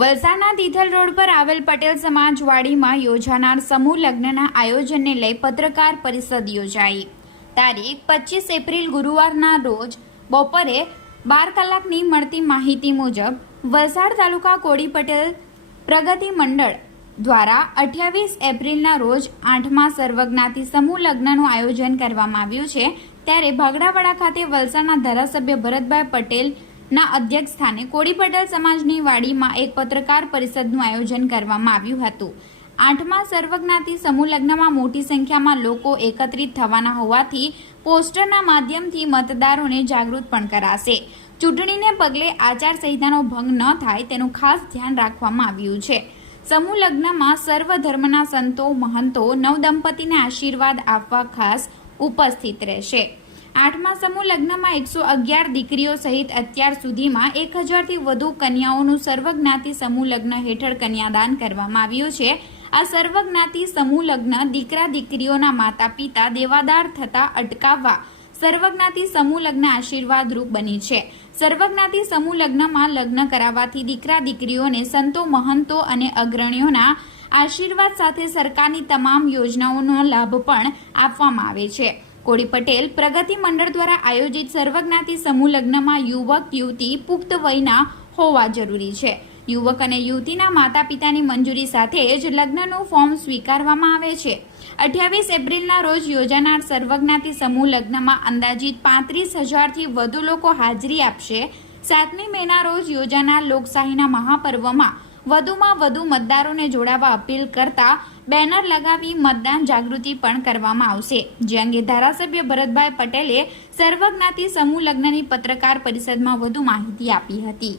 વલસાડના તિથલ રોડ પર આવેલ પટેલ સમાજવાડીમાં યોજાનાર સમૂહ લગ્નના આયોજનને લઈ પત્રકાર પરિષદ યોજાઈ. તારીખ પચીસ એપ્રિલ ગુરુવારના રોજ બપોરે બાર કલાકની મળતી માહિતી મુજબ વલસાડ તાલુકા કોડી પટેલ પ્રગતિ મંડળ દ્વારા અઠ્યાવીસ એપ્રિલના રોજ આઠમા સર્વજ્ઞાતિ સમૂહ લગ્નનું આયોજન કરવામાં આવ્યું છે. ત્યારે ભાગડાવાડા ખાતે વલસાડના ધારાસભ્ય ભરતભાઈ પટેલના અધ્યક્ષ સ્થાને કોળી સમાજની વાડીમાં એક પત્રકાર પરિષદનું આયોજન કરવામાં આવ્યું હતું. આઠમા સર્વજ્ઞાતિ સમૂહ લગ્નમાં મોટી સંખ્યામાં લોકો એકત્રિત થવાના હોવાથી પોસ્ટરના માધ્યમથી મતદારોને જાગૃત પણ કરાશે. ચૂંટણીને પગલે આચારસંહિતાનો ભંગ ન થાય તેનું ખાસ ધ્યાન રાખવામાં આવ્યું છે. સમૂહ લગ્નમાં સર્વ ધર્મના સંતો, મહંતો, નવદંપતીને આશીર્વાદ આપવા ખાસ ઉપસ્થિત રહેશે. આઠમા સમૂહ લગ્નમાં એકસો અગિયાર દીકરીઓ સહિત અત્યાર સુધીમાં એક હજારથી વધુ કન્યાઓનું સર્વજ્ઞાતિ સમૂહ લગ્ન હેઠળ કન્યાદાન કરવામાં આવ્યું છે. આ સર્વજ્ઞાતિ સમૂહ લગ્ન દીકરા દીકરીઓના માતા પિતા દેવાદાર થતા અટકાવવા સર્વજ્ઞાતિ સમૂહ લગ્ન આશીર્વાદરૂપ બની છે. સર્વજ્ઞાતિ સમૂહ લગ્નમાં લગ્ન કરાવવાથી દીકરા દીકરીઓને સંતો, મહંતો અને અગ્રણીઓના આશીર્વાદ સાથે સરકારની તમામ યોજનાઓનો લાભ પણ આપવામાં આવે છે. કોળી પટેલ પ્રગતિ મંડળ દ્વારા આયોજિત સર્વજ્ઞાતિ સમૂહ લગ્નમાં યુવક, યુવતી પુખ્ત વયના હોવા જરૂરી છે. યુવક અને યુવતીના માતા પિતાની મંજૂરી સાથે જ લગ્નનું ફોર્મ સ્વીકારવામાં આવે છે. અઠ્યાવીસ એપ્રિલના રોજ યોજાનાર સર્વજ્ઞાતિ સમૂહ લગ્નમાં અંદાજિત પાંત્રીસ હજારથી વધુ લોકો હાજરી આપશે. સાતમી મેના રોજ યોજાનાર લોકશાહીના મહાપર્વમાં વધુમાં વધુ મતદારોને જોડાવા અપીલ કરતા બેનર લગાવી મતદાન જાગૃતિ પણ કરવામાં આવશે. જે અંગે ધારાસભ્ય ભરતભાઈ પટેલે સર્વજ્ઞાતિ સમૂહ લગ્નની પત્રકાર પરિષદમાં વધુ માહિતી આપી હતી.